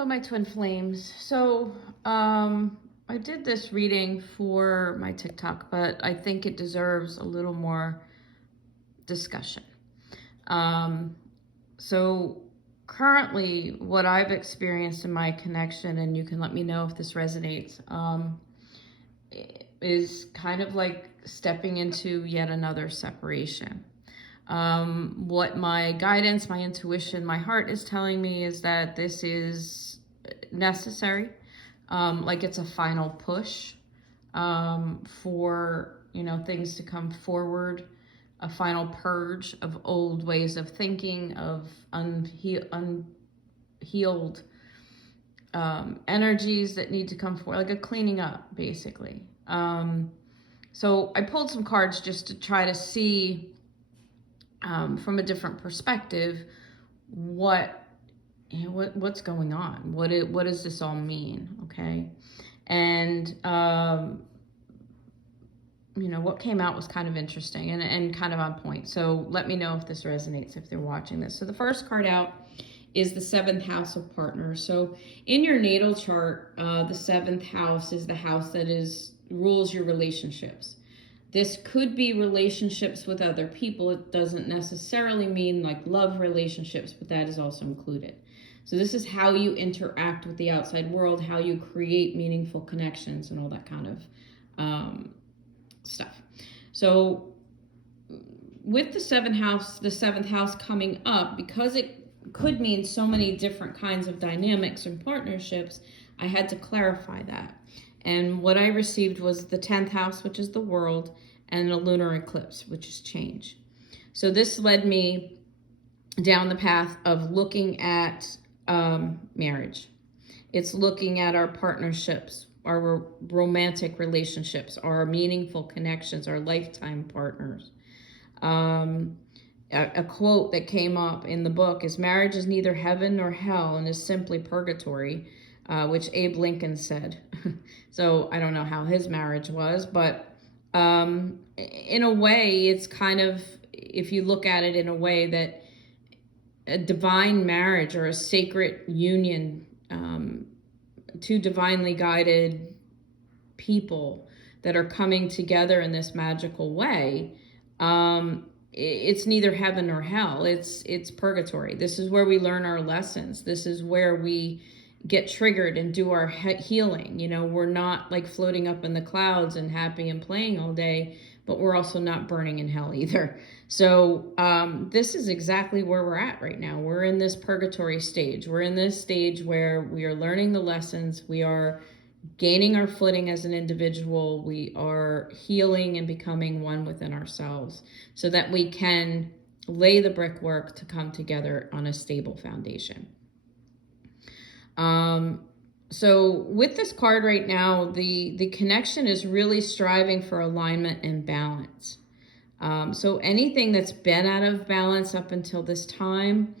Hello, my twin flames. I did this reading for my TikTok, but I think it deserves a little more discussion. Um, so, Currently, what I've experienced in my connection, and you can let me know if this resonates, is kind of like stepping into yet another separation. What my guidance, my intuition, my heart is telling me is that this is necessary. Like it's a final push for things to come forward, a final purge of old ways of thinking, of unhealed energies that need to come forward, like a cleaning up, basically. So I pulled some cards just to try to see from a different perspective what's going on. What does this all mean? Okay, and what came out was kind of interesting and kind of on point. So let me know if this resonates if they're watching this. So the first card out is the seventh house of partners. So in your natal chart, the seventh house is the house that rules your relationships. This could be relationships with other people. It doesn't necessarily mean like love relationships, but that is also included. So this is how you interact with the outside world, how you create meaningful connections and all that kind of stuff. So with the seventh house coming up, because it could mean so many different kinds of dynamics and partnerships, I had to clarify that. And what I received was the 10th house, which is the world, and a lunar eclipse, which is change. So this led me down the path of looking at marriage. It's looking at our partnerships, our romantic relationships, our meaningful connections, our lifetime partners. A quote that came up in the book is, "Marriage is neither heaven nor hell and is simply purgatory," which Abe Lincoln said. So I don't know how his marriage was, but in a way, it's kind of, if you look at it in a way, that a divine marriage or a sacred union, two divinely guided people that are coming together in this magical way, it's neither heaven nor hell. It's purgatory. This is where we learn our lessons. This is where we get triggered and do our healing. We're not like floating up in the clouds and happy and playing all day, but we're also not burning in hell either. So this is exactly where we're at right now. We're in this purgatory stage. We're in this stage where we are learning the lessons. We are gaining our footing as an individual. We are healing and becoming one within ourselves so that we can lay the brickwork to come together on a stable foundation. So with this card right now, the connection is really striving for alignment and balance. So anything that's been out of balance up until this time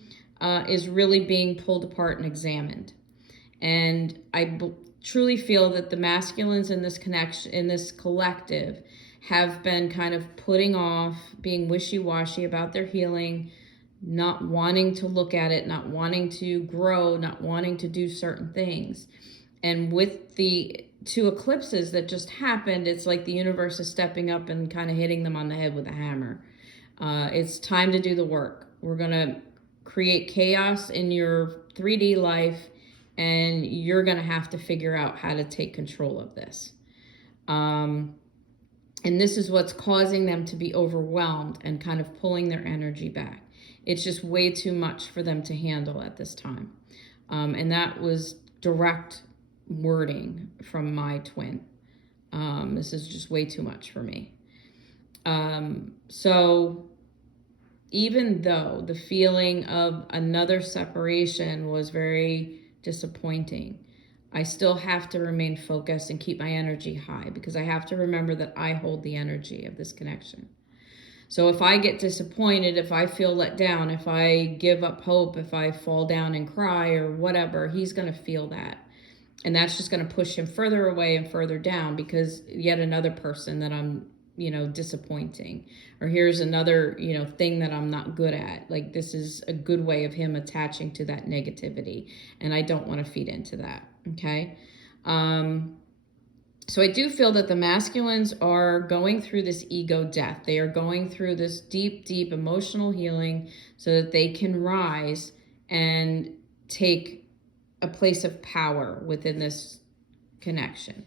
is really being pulled apart and examined. And I truly feel that the masculines in this connection, in this collective, have been kind of putting off, being wishy-washy about their healing, not wanting to look at it, not wanting to grow, not wanting to do certain things. And with the two eclipses that just happened, it's like the universe is stepping up and kind of hitting them on the head with a hammer. It's time to do the work. We're going to create chaos in your 3D life, and you're going to have to figure out how to take control of this. And this is what's causing them to be overwhelmed and kind of pulling their energy back. It's just way too much for them to handle at this time. And that was direct wording from my twin. This is just way too much for me. So even though the feeling of another separation was very disappointing, I still have to remain focused and keep my energy high, because I have to remember that I hold the energy of this connection. So if I get disappointed, if I feel let down, if I give up hope, if I fall down and cry or whatever, he's going to feel that. And that's just going to push him further away and further down, because yet another person that I'm disappointing, or here's another, thing that I'm not good at. Like, this is a good way of him attaching to that negativity, and I don't want to feed into that. Okay. So I do feel that the masculines are going through this ego death. They are going through this deep, deep emotional healing so that they can rise and take a place of power within this connection.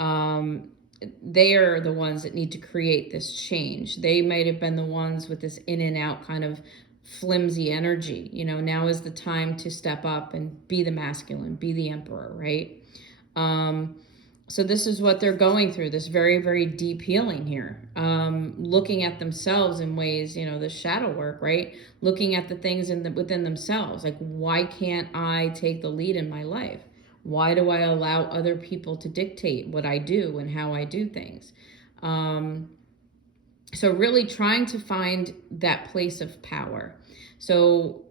They are the ones that need to create this change. They might have been the ones with this in and out kind of flimsy energy. Now is the time to step up and be the masculine, be the emperor, right? So this is what they're going through, this very, very deep healing here. Looking at themselves in ways, the shadow work, right? Looking at the things within themselves. Like, why can't I take the lead in my life? Why do I allow other people to dictate what I do and how I do things? So really trying to find that place of power. So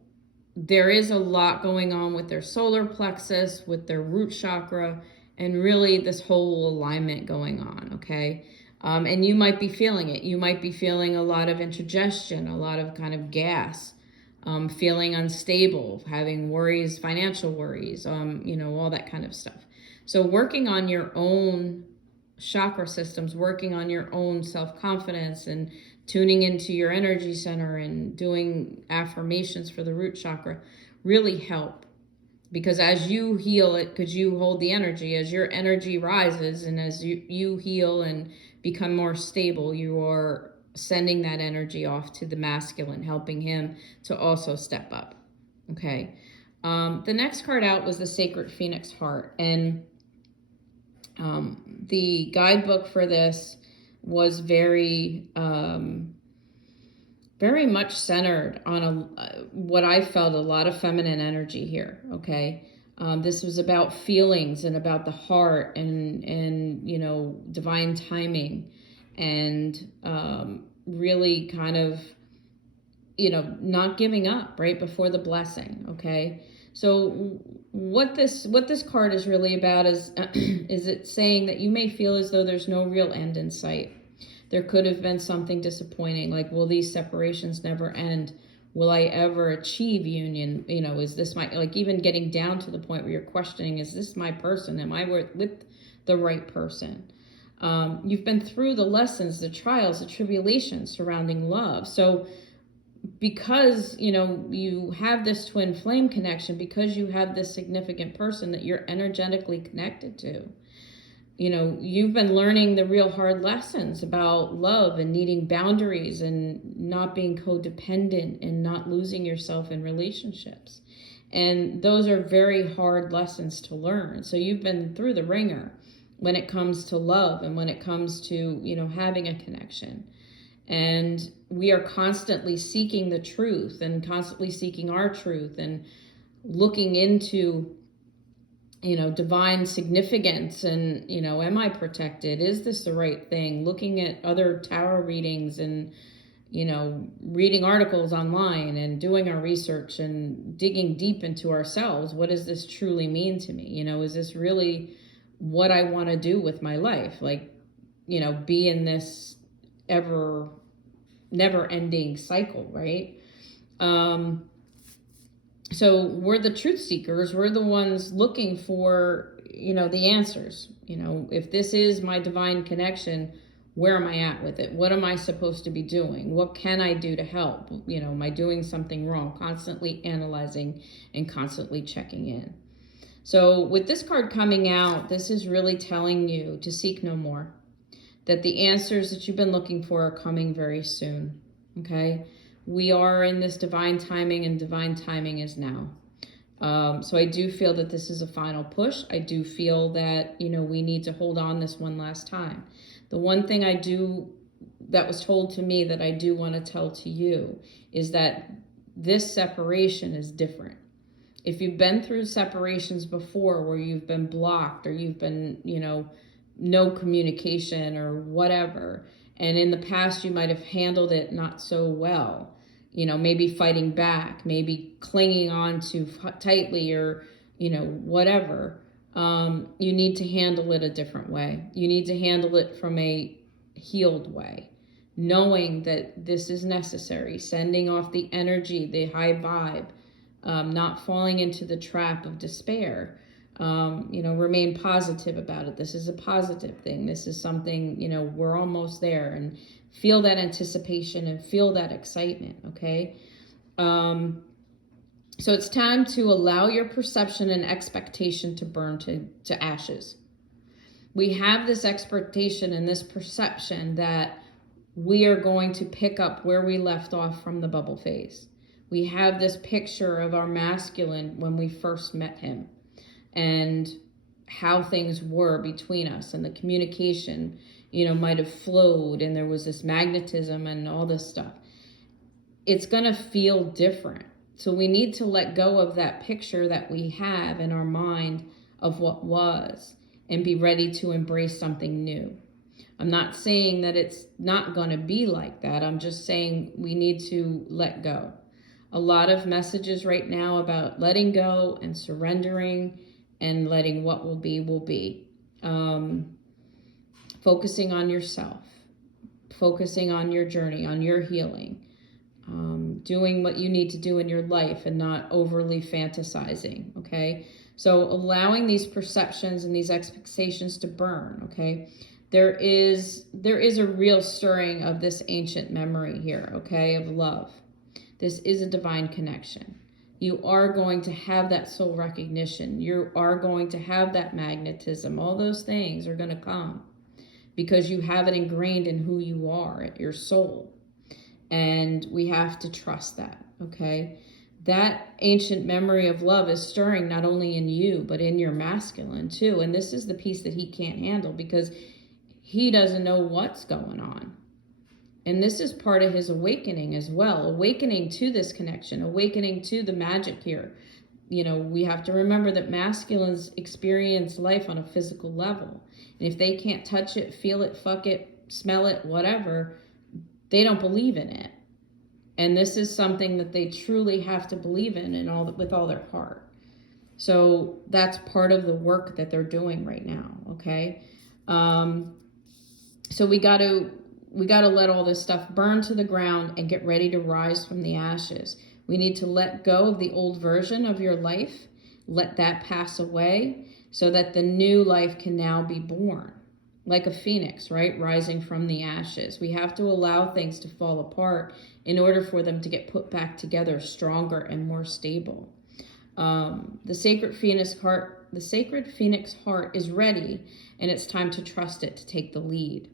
there is a lot going on with their solar plexus, with their root chakra, and really this whole alignment going on, okay? And you might be feeling it. You might be feeling a lot of indigestion, a lot of kind of gas, feeling unstable, having worries, financial worries, all that kind of stuff. So working on your own chakra systems, working on your own self-confidence and tuning into your energy center and doing affirmations for the root chakra really help. Because as you heal it, because you hold the energy, as your energy rises and as you heal and become more stable, you are sending that energy off to the masculine, helping him to also step up. Okay. The next card out was the Sacred Phoenix Heart. And the guidebook for this was very much centered on what I felt a lot of feminine energy here. Okay. This was about feelings and about the heart and divine timing and really kind of not giving up right before the blessing. Okay. So what this card is really about is is it saying that you may feel as though there's no real end in sight. There could have been something disappointing, like, will these separations never end? Will I ever achieve union? Is this my, like, even getting down to the point where you're questioning, is this my person? Am I with the right person? You've been through the lessons, the trials, the tribulations surrounding love. So because, you have this twin flame connection, because you have this significant person that you're energetically connected to, you've been learning the real hard lessons about love and needing boundaries and not being codependent and not losing yourself in relationships. And those are very hard lessons to learn. So you've been through the ringer when it comes to love and when it comes to, having a connection. And we are constantly seeking the truth and constantly seeking our truth and looking into divine significance and, am I protected? Is this the right thing? Looking at other tarot readings and, reading articles online and doing our research and digging deep into ourselves. What does this truly mean to me? Is this really what I want to do with my life? Like, be in this never ending cycle, right? So we're the truth seekers. We're the ones looking for, the answers. If this is my divine connection, where am I at with it? What am I supposed to be doing? What can I do to help? Am I doing something wrong? Constantly analyzing and constantly checking in. So with this card coming out, this is really telling you to seek no more. That the answers that you've been looking for are coming very soon. Okay? We are in this divine timing, and divine timing is now. So I do feel that this is a final push. I do feel that, we need to hold on this one last time. The one thing that was told to me that I do want to tell to you is that this separation is different. If you've been through separations before where you've been blocked or you've been, no communication or whatever, and in the past you might have handled it not so well, maybe fighting back, maybe clinging on too tightly or, whatever, you need to handle it a different way. You need to handle it from a healed way, knowing that this is necessary, sending off the energy, the high vibe, not falling into the trap of despair. Remain positive about it. This is a positive thing. This is something, we're almost there, and feel that anticipation and feel that excitement. Okay. So it's time to allow your perception and expectation to burn to ashes. We have this expectation and this perception that we are going to pick up where we left off from the bubble phase. We have this picture of our masculine when we first met him, and how things were between us, and the communication, might have flowed, and there was this magnetism and all this stuff. It's going to feel different. So we need to let go of that picture that we have in our mind of what was, and be ready to embrace something new. I'm not saying that it's not going to be like that. I'm just saying we need to let go. A lot of messages right now about letting go and surrendering and letting what will be will be. Focusing on yourself, focusing on your journey, on your healing, doing what you need to do in your life and not overly fantasizing, okay? So allowing these perceptions and these expectations to burn, okay? There is a real stirring of this ancient memory here, okay, of love. This is a divine connection. You are going to have that soul recognition. You are going to have that magnetism. All those things are going to come because you have it ingrained in who you are, your soul. And we have to trust that, okay? That ancient memory of love is stirring not only in you, but in your masculine too. And this is the piece that he can't handle because he doesn't know what's going on. And this is part of his awakening as well, awakening to this connection, awakening to the magic here. We have to remember that masculines experience life on a physical level. And if they can't touch it, feel it, fuck it, smell it, whatever, they don't believe in it. And this is something that they truly have to believe in and with all their heart. So that's part of the work that they're doing right now, okay? So we got to let all this stuff burn to the ground and get ready to rise from the ashes. We need to let go of the old version of your life, let that pass away so that the new life can now be born. Like a phoenix, right? Rising from the ashes. We have to allow things to fall apart in order for them to get put back together stronger and more stable. The sacred phoenix heart is ready, and it's time to trust it to take the lead.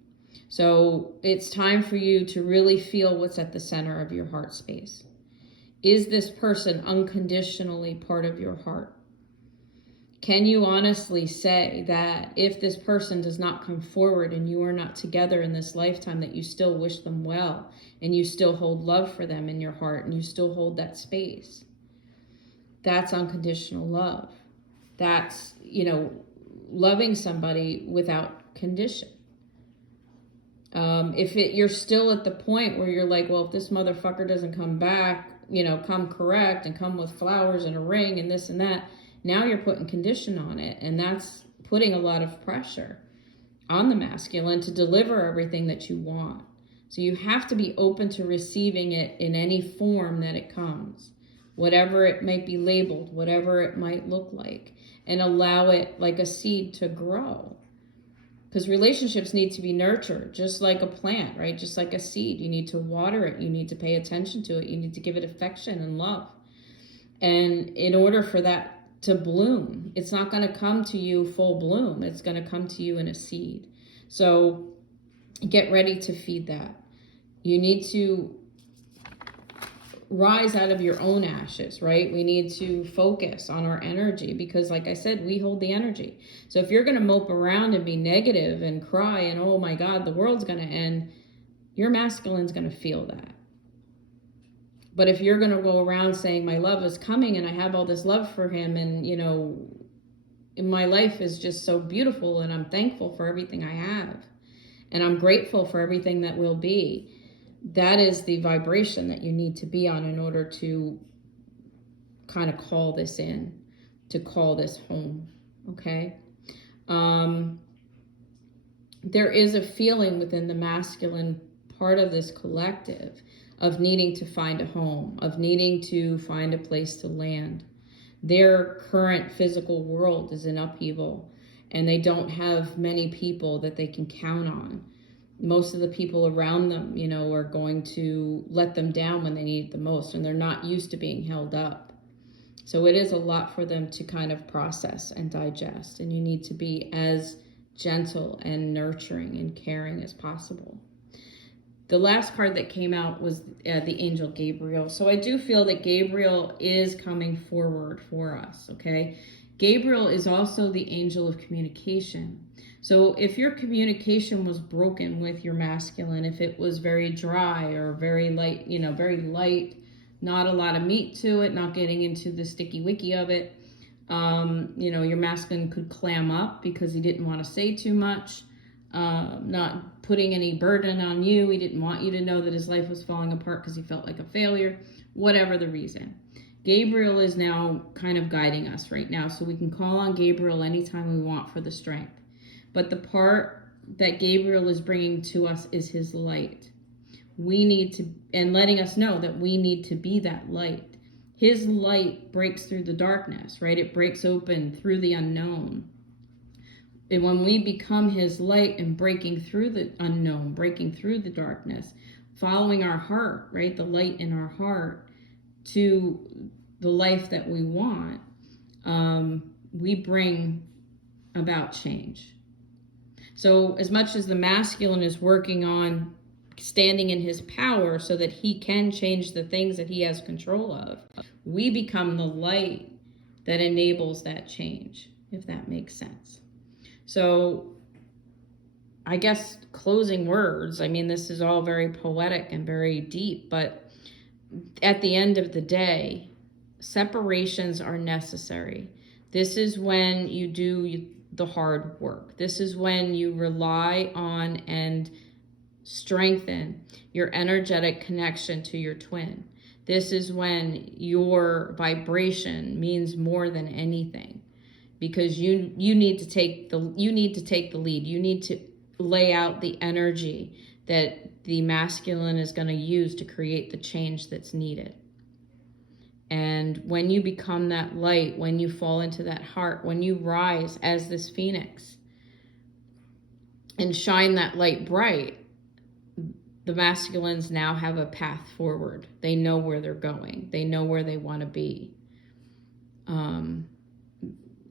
So it's time for you to really feel what's at the center of your heart space. Is this person unconditionally part of your heart? Can you honestly say that if this person does not come forward and you are not together in this lifetime, that you still wish them well and you still hold love for them in your heart and you still hold that space? That's unconditional love. That's, loving somebody without condition. If you're still at the point where you're like, well, if this motherfucker doesn't come back, come correct and come with flowers and a ring and this and that, now you're putting condition on it. And that's putting a lot of pressure on the masculine to deliver everything that you want. So you have to be open to receiving it in any form that it comes, whatever it might be labeled, whatever it might look like, and allow it like a seed to grow. Because relationships need to be nurtured, just like a plant, right? Just like a seed. You need to water it. You need to pay attention to it. You need to give it affection and love. And in order for that to bloom, it's not going to come to you full bloom. It's going to come to you in a seed. So get ready to feed that. You need to rise out of your own ashes, right? We need to focus on our energy because, like I said, we hold the energy. So if you're going to mope around and be negative and cry and, oh my God, the world's going to end, your masculine's going to feel that. But if you're going to go around saying my love is coming and I have all this love for him and, my life is just so beautiful and I'm thankful for everything I have and I'm grateful for everything that will be, that is the vibration that you need to be on in order to kind of call this in, to call this home, okay? there is a feeling within the masculine part of this collective of needing to find a home, of needing to find a place to land. Their current physical world is in upheaval, and they don't have many people that they can count on. Most of the people around them, are going to let them down when they need it the most, and they're not used to being held up. So it is a lot for them to kind of process and digest, and you need to be as gentle and nurturing and caring as possible. The last card that came out was the angel Gabriel. So I do feel that Gabriel is coming forward for us, okay? Gabriel is also the angel of communication. So if your communication was broken with your masculine, if it was very dry or very light, very light, not a lot of meat to it, not getting into the sticky wicky of it, your masculine could clam up because he didn't want to say too much. Not putting any burden on you. He didn't want you to know that his life was falling apart because he felt like a failure, whatever the reason. Gabriel is now kind of guiding us right now, so we can call on Gabriel anytime we want for the strength. But the part that Gabriel is bringing to us is his light. We need to, and letting us know that we need to be that light. His light breaks through the darkness, right? It breaks open through the unknown. And when we become his light and breaking through the unknown, breaking through the darkness, following our heart, right? The light in our heart to the life that we want, we bring about change. So as much as the masculine is working on standing in his power so that he can change the things that he has control of, we become the light that enables that change, if that makes sense. So I guess closing words, this is all very poetic and very deep, but at the end of the day, separations are necessary. This is when you do the hard work. This is when you rely on and strengthen your energetic connection to your twin. This is when your vibration means more than anything. Because you need to take the lead. You need to lay out the energy that the masculine is going to use to create the change that's needed. And when you become that light, when you fall into that heart, when you rise as this phoenix and shine that light bright, the masculines now have a path forward. They know where they're going. They know where they want to be.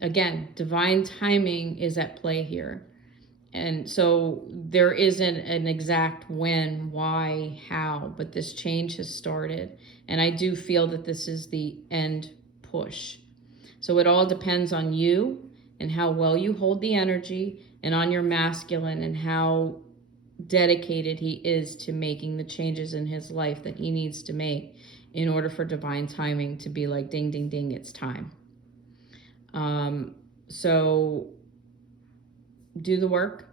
Again, divine timing is at play here. And so there isn't an exact when, why, how, but this change has started. And I do feel that this is the end push. So it all depends on you and how well you hold the energy, and on your masculine and how dedicated he is to making the changes in his life that he needs to make in order for divine timing to be like, ding, ding, ding, it's time. So do the work,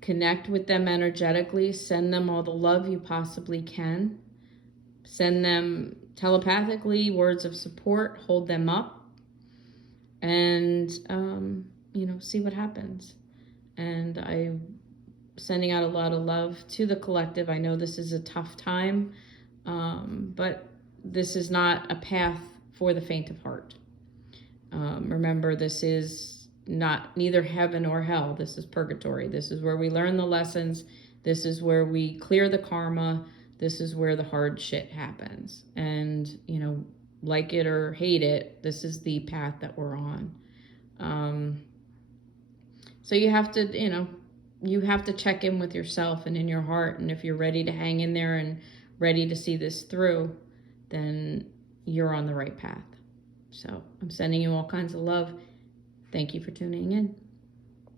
connect with them energetically, send them all the love you possibly can, send them telepathically words of support, hold them up, and, see what happens. And I'm sending out a lot of love to the collective. I know this is a tough time, but this is not a path for the faint of heart. Remember, this is neither heaven or hell. This is purgatory. This is where we learn the lessons. This is where we clear the karma. This is where the hard shit happens. And, like it or hate it, this is the path that we're on. So you have to check in with yourself and in your heart. And if you're ready to hang in there and ready to see this through, then you're on the right path. So I'm sending you all kinds of love. Thank you for tuning in.